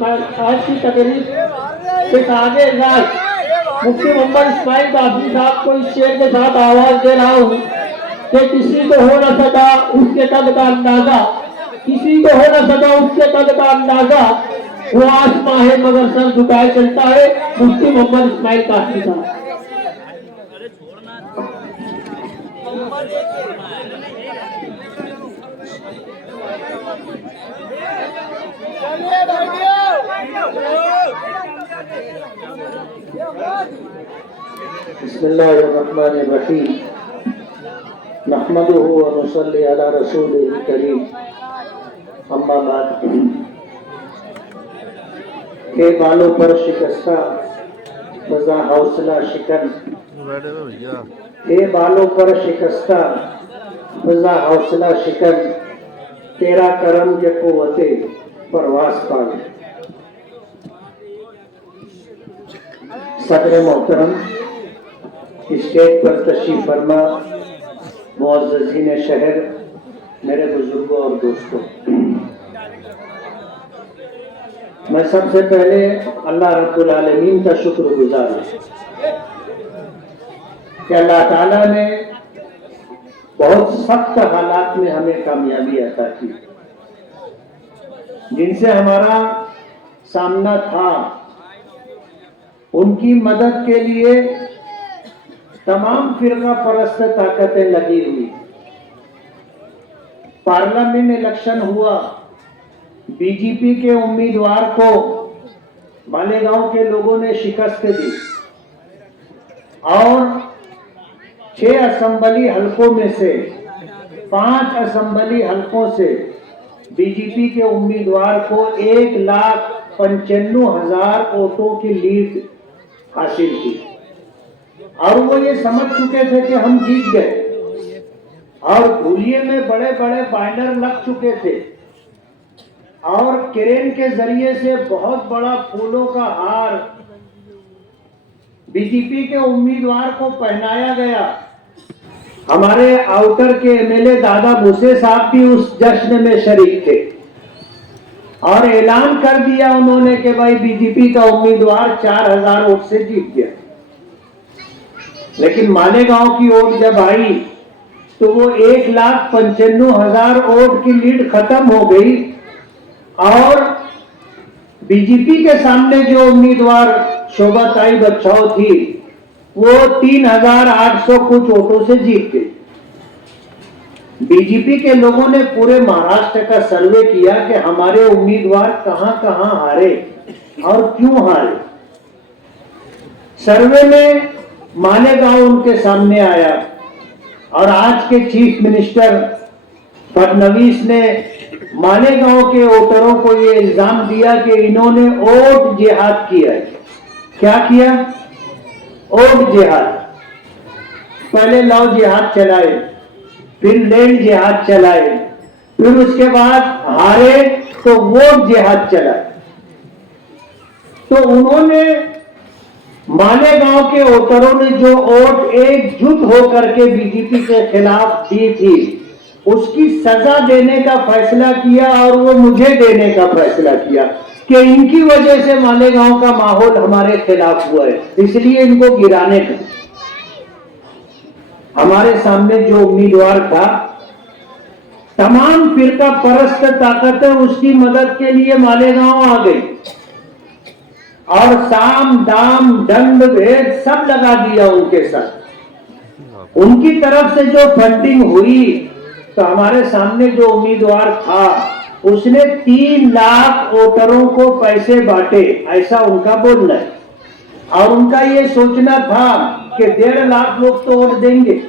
साहब की तकरीर के आगे मुफ्ती मोहम्मद इस्माइल काफी साहब को इस शेर के साथ आवाज दे रहा हूँ कि किसी को हो न सका उसके कद का अंदाजा, किसी को हो न सका उसके कद का अंदाजा, वो आसमां है मगर सर झुकाए चलता है। मुफ्ती मोहम्मद इस्माइल काफी साहब। बिस्मिल्लाहिर्रहमानिर्रहीम। नहमदुहु व नुसल्ली अला रसूलिल करीम। अम्मा बाद। के बालों पर शिकस्ता मजा हौसला शिकन, के बालों पर शिकस्ता मजा हौसला शिकन, तेरा करम के कुव्वते परवास पाल। सदर मोहतरम, स्टेज पर तशरीफ फरमा, मुअज़्ज़िज़ीन शहर, मेरे बुजुर्गों और दोस्तों, मैं सबसे पहले अल्लाह रब्बुल आलमीन का शुक्रगुजार हूँ कि अल्लाह ताला ने बहुत सख्त हालात में हमें कामयाबी अता की। जिनसे हमारा सामना था उनकी मदद के लिए तमाम फिरका परस्त ताकतें लगी हुई। पार्लियामेंट इलेक्शन हुआ, बीजेपी के उम्मीदवार को मालेगांव के लोगों ने शिकस्त दी और 6 असेंबली हलकों में से 5 असेंबली हलकों से बीजेपी के उम्मीदवार को 1,95,000 वोटों की लीड हासिल की और वो ये समझ चुके थे कि हम जीत गए और धुलिये में बड़े बड़े बैनर लग चुके थे और क्रेन के जरिए से बहुत बड़ा फूलों का हार बीजेपी के उम्मीदवार को पहनाया गया। हमारे आउटर के एमएलए दादा भूसे साहब भी उस जश्न में शरीक थे और ऐलान कर दिया उन्होंने कि भाई बीजेपी का उम्मीदवार 4,000 वोट से जीत गया। लेकिन मालेगांव की वोट जब आई तो वो 1,95,000 वोट की लीड खत्म हो गई और बीजेपी के सामने जो उम्मीदवार शोभाताई बच्चाओ थी वो 3,800 कुछ वोटों से जीत गई। बीजेपी के लोगों ने पूरे महाराष्ट्र का सर्वे किया कि हमारे उम्मीदवार कहां कहां हारे और क्यों हारे। सर्वे में मालेगांव उनके सामने आया और आज के चीफ मिनिस्टर फडणवीस ने मालेगांव के वोटरों को ये इल्जाम दिया कि इन्होंने वोट जिहाद किया है। क्या किया? वोट जिहाद। पहले लव जिहाद चलाए, फिर लैंड जिहाद चलाए, फिर उसके बाद हारे तो वोट जिहाद चलाए। तो उन्होंने मालेगांव के वोटरों ने जो वोट एकजुट होकर के बीजेपी के खिलाफ दी थी उसकी सजा देने का फैसला किया और वो मुझे देने का फैसला किया कि इनकी वजह से मालेगांव का माहौल हमारे खिलाफ हुआ है, इसलिए इनको गिराने का। हमारे सामने जो उम्मीदवार था तमाम फिरका परस्त ताकतें उसकी मदद के लिए मालेगांव आ गई और साम दाम दंड भेद सब लगा दिया उनके साथ। उनकी तरफ से जो फंडिंग हुई तो हमारे सामने जो उम्मीदवार था उसने 3 लाख वोटरों को पैसे बांटे, ऐसा उनका बोलना है। और उनका ये सोचना था कि 1.5 लाख लोग तो वोट देंगे।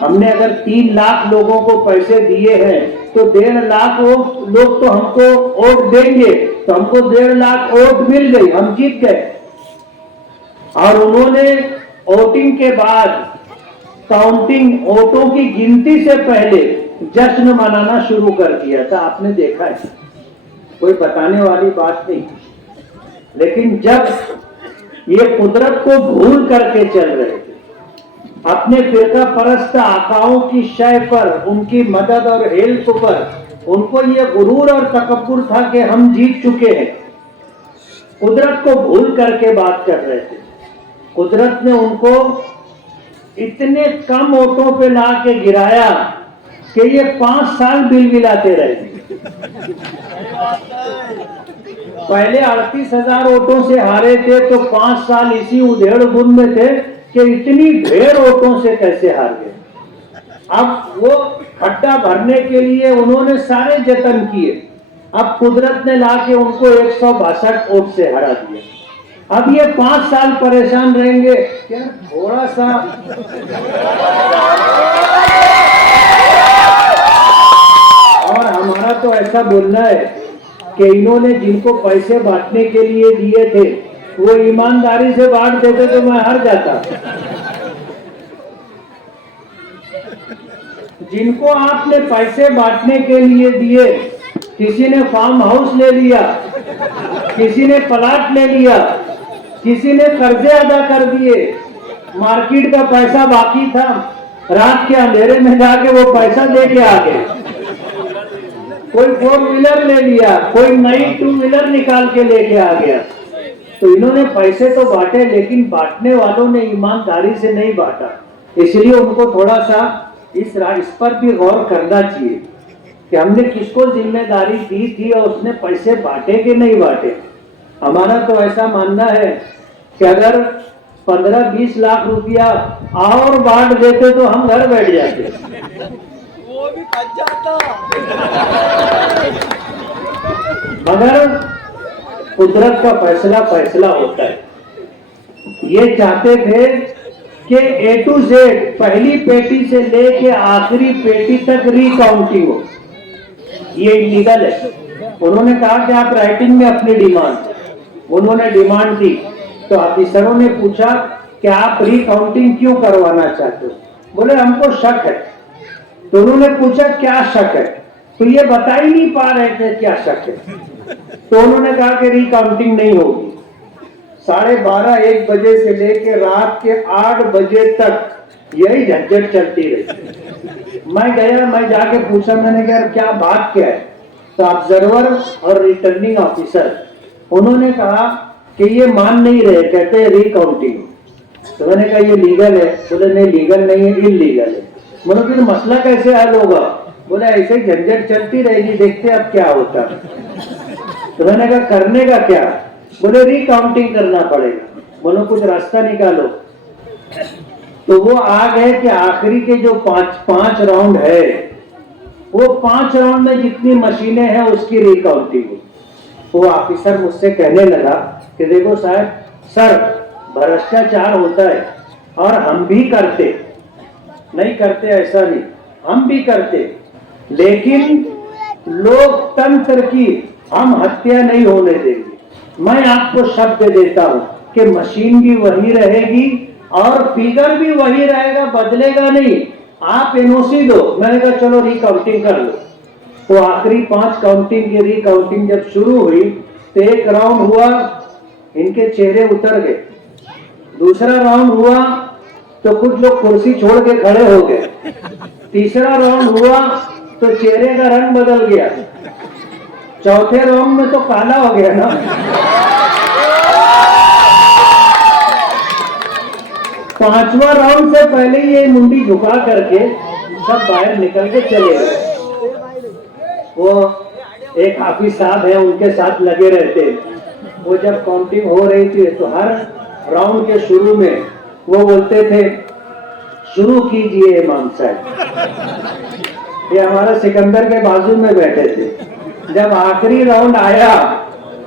हमने अगर 3 लाख लोगों को पैसे दिए हैं तो 1.5 लाख लोग तो हमको वोट देंगे, तो हमको 1.5 लाख वोट मिल गई, हम जीत गए। और उन्होंने वोटिंग के बाद काउंटिंग वोटों की गिनती से पहले जश्न मनाना शुरू कर दिया था। आपने देखा है, कोई बताने वाली बात नहीं। लेकिन जब ये कुदरत को भूल करके चल रहे थे, अपने फिरका परस्त आकाओं की शय पर, उनकी मदद और हेल्प पर उनको ये गुरूर और तकब्बुर था कि हम जीत चुके हैं कुदरत को भूल करके बात कर रहे थे। कुदरत ने उनको इतने कम वोटों पे ला के गिराया कि ये 5 साल बिलबिलाते रहे। पहले 38,000 वोटों से हारे थे, तो 5 साल इसी उधेड़ बुन में थे कि इतनी ढेर वोटों से कैसे हार गए। अब वो खड्डा भरने के लिए उन्होंने सारे जतन किए। अब कुदरत ने लाके उनको 162 वोट से हरा दिया। अब ये 5 साल परेशान रहेंगे। क्या थोड़ा सा और हमारा तो ऐसा बोलना है कि इन्होंने जिनको पैसे बांटने के लिए दिए थे वो ईमानदारी से बांट देते तो मैं हार जाता। जिनको आपने पैसे बांटने के लिए दिए, किसी ने फार्म हाउस ले लिया, किसी ने प्लाट ले लिया, किसी ने कर्जे अदा कर दिए, मार्केट का पैसा बाकी था, रात के अंधेरे में जाके वो पैसा दे के आ गए। कोई 4 व्हीलर ले लिया, कोई नई 2 व्हीलर निकाल के लेके आ गया। तो इन्होंने पैसे तो बांटे, लेकिन बांटने वालों ने ईमानदारी से नहीं बांटा। इसलिए उनको थोड़ा सा इस पर भी गौर करना चाहिए कि हमने किसको जिम्मेदारी दी थी और उसने पैसे बांटे कि नहीं बांटे। हमारा तो ऐसा मानना है कि अगर 15-20 लाख रुपया और बांट देते तो हम घर बैठ जाते। वो भी कट जाता। मगर कुदरत का फैसला फैसला होता है। ये चाहते थे कि A to Z पहली पेटी से लेके आखिरी पेटी तक रिकाउंटिंग हो। ये इलीगल है। उन्होंने कहा कि आप राइटिंग में अपनी डिमांड, उन्होंने डिमांड दी तो ऑफिसरों ने पूछा कि आप रिकाउंटिंग क्यों करवाना चाहते हो। बोले हमको शक है। तो उन्होंने पूछा क्या शक है, तो ये बता ही नहीं पा रहे थे क्या शक है। तो उन्होंने कहा कि रिकाउंटिंग नहीं होगी। 12:30-1 बजे से लेके रात के 8 बजे तक यही झंझट चलती रही। मैं गया, मैं जाके पूछा, मैंने कहा क्या बात क्या है। तो ऑब्जर्वर और रिटर्निंग ऑफिसर उन्होंने कहा कि ये मान नहीं रहे, कहते हैं रिकाउंटिंग। तो मैंने कहा ये लीगल है। बोले नहीं लीगल नहीं है, इलीगल है। बोले फिर मसला कैसे हल होगा। बोले ऐसे ही झंझट चलती रहेगी, देखते अब क्या होता। तो मैंने कहा करने का क्या। बोले रिकाउंटिंग करना पड़ेगा। बोलो कुछ रास्ता निकालो। तो वो आ गए कि आखिरी के जो 5 राउंड है, वो 5 राउंड में जितनी मशीनें हैं उसकी रिकाउंटिंग हुई। वो ऑफिसर मुझसे कहने लगा कि देखो साहब, सर भ्रष्टाचार होता है और हम भी करते, नहीं करते ऐसा नहीं, हम भी करते, लेकिन लोकतंत्र की हम हत्या नहीं होने देंगे। मैं आपको शब्द देता हूं कि मशीन भी वही रहेगी और फिगर भी वही रहेगा, बदलेगा नहीं। आप एनओसी दो। मैंने कहा चलो रिकाउंटिंग कर लो। तो आखिरी 5 काउंटिंग की रिकाउंटिंग जब शुरू हुई तो एक राउंड हुआ, इनके चेहरे उतर गए। दूसरा राउंड हुआ तो कुछ लोग कुर्सी छोड़ के खड़े हो गए। तीसरा राउंड हुआ तो चेहरे का रंग बदल गया। चौथे राउंड में तो काला हो गया ना। 5वां राउंड से पहले ये मुंडी झुका करके सब बाहर निकल के चले गए। वो एक हाफिज साहब है, उनके साथ लगे रहते। वो जब काउंटिंग हो रही थी तो हर राउंड के शुरू में वो बोलते थे शुरू कीजिए इमाम साहब। ये हमारा सिकंदर के बाजू में बैठे थे। जब आखिरी राउंड आया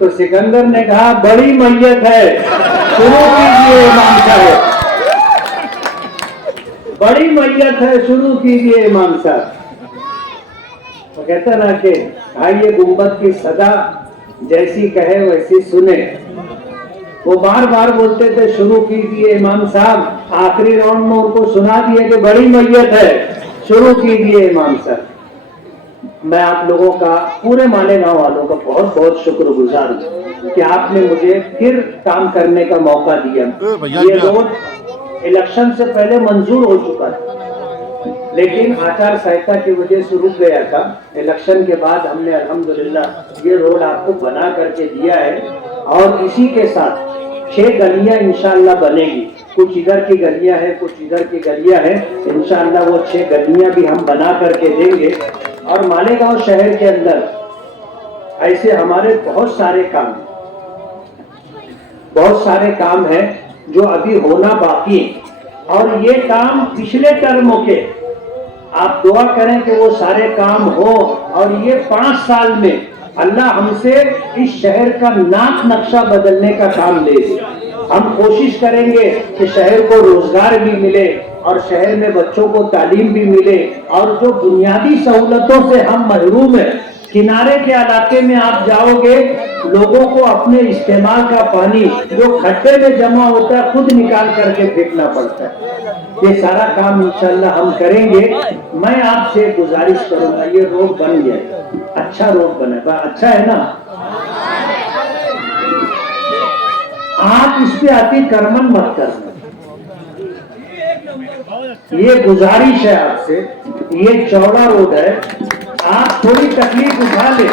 तो सिकंदर ने कहा बड़ी मैयत है, शुरू कीजिए इमाम साहब, बड़ी मैयत है, शुरू कीजिए इमाम साहब। वो कहता ना कि भाई ये गुंबद की सदा जैसी कहे वैसी सुने। वो बार बार बोलते थे शुरू कीजिए इमाम साहब। आखिरी राउंड में उनको सुना दिया कि बड़ी मैयत है, शुरू कीजिए इमाम साहब। मैं आप लोगों का, पूरे मालेगांव वालों का बहुत बहुत शुक्रगुजार हूँ कि आपने मुझे फिर काम करने का मौका दिया। ये रोड इलेक्शन से पहले मंजूर हो चुका था, लेकिन आचार संहिता की वजह से रुक गया था। इलेक्शन के बाद हमने अल्हम्दुलिल्लाह ये रोड आपको बना करके दिया है। और इसी के साथ 6 गलियां इंशाअल्लाह बनेगी। कुछ इधर की गलियां हैं, कुछ इधर की गलियां हैं। इंशाअल्लाह वो 6 गलियां भी हम बना करके देंगे। और मालेगांव शहर के अंदर ऐसे हमारे बहुत सारे काम हैं जो अभी होना बाकी है। और ये काम पिछले टर्मों के, आप दुआ करें कि वो सारे काम हो और ये 5 साल में अल्लाह हमसे इस शहर का नाक नक्शा बदलने का काम ले दे। हम कोशिश करेंगे कि शहर को रोजगार भी मिले और शहर में बच्चों को तालीम भी मिले। और जो बुनियादी सहूलतों से हम महरूम हैं, किनारे के इलाके में आप जाओगे, लोगों को अपने इस्तेमाल का पानी जो खड्डे में जमा होता है खुद निकाल करके फेंकना पड़ता है। ये सारा काम इंशाअल्लाह हम करेंगे। मैं आपसे गुजारिश करूंगा, ये रोड बन गया, अच्छा रोड बना, अच्छा है ना? आप इस पे अतिक्रमण मत करना, ये गुजारिश है आपसे। ये चौड़ा रोड है, आप थोड़ी तकलीफ उठा ले,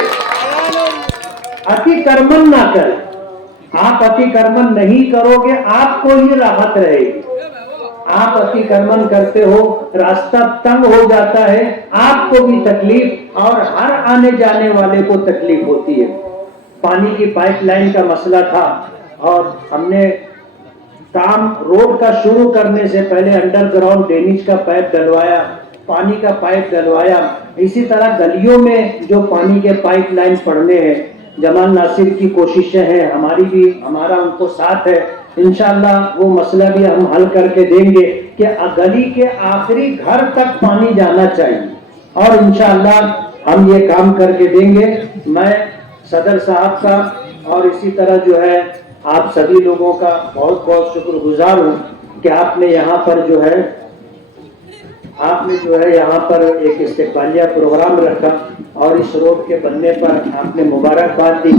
अतिक्रमण ना करें। आप अतिक्रमण नहीं करोगे, आपको ही राहत रहेगी। आप अतिक्रमण करते हो, रास्ता तंग हो जाता है, आपको भी तकलीफ और हर आने जाने वाले को तकलीफ होती है। पानी की पाइपलाइन का मसला था और हमने काम रोड का शुरू करने से पहले अंडरग्राउंड ड्रेनेज का पाइप डलवाया, पानी का पाइप डलवाया। इसी तरह गलियों में जो पानी के पाइपलाइन पड़ने हैं, जमाल नासिर की कोशिशें हैं, हमारी भी, हमारा उनको साथ है। इंशाअल्लाह वो मसला भी हम हल करके देंगे कि गली के आखिरी घर तक पानी जाना चाहिए और इंशाअल्लाह हम ये काम करके देंगे। मैं सदर साहब का और इसी तरह जो है आप सभी लोगों का बहुत बहुत शुक्रगुजार हूँ कि आपने यहाँ पर जो है यहाँ पर एक इस्तेक़बालिया प्रोग्राम रखा और इस रोड के बनने पर आपने मुबारकबाद दी।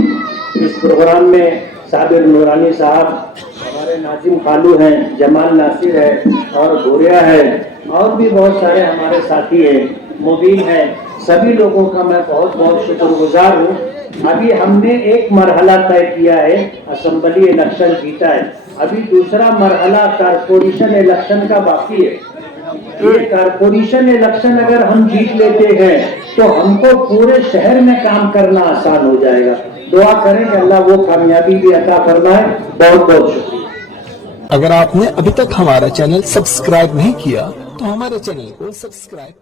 इस प्रोग्राम में साबिर नूरानी साहब, हमारे नाजिम खालू हैं, जमाल नासिर है और गोरिया है और भी बहुत सारे हमारे साथी हैं, मुबीन है। सभी लोगों का मैं बहुत बहुत शुक्रगुजार हूँ। अभी हमने एक मरहला तय किया है, असेंबली इलेक्शन जीता है, अभी दूसरा मरहला कारपोरेशन इलेक्शन का बाकी है। ये कारपोरेशन इलेक्शन अगर हम जीत लेते हैं तो हमको पूरे शहर में काम करना आसान हो जाएगा। दुआ करें कि अल्लाह वो कामयाबी भी अता फरमाए। बहुत बहुत शुक्रिया। अगर आपने अभी तक हमारा चैनल सब्सक्राइब नहीं किया तो हमारे चैनल को सब्सक्राइब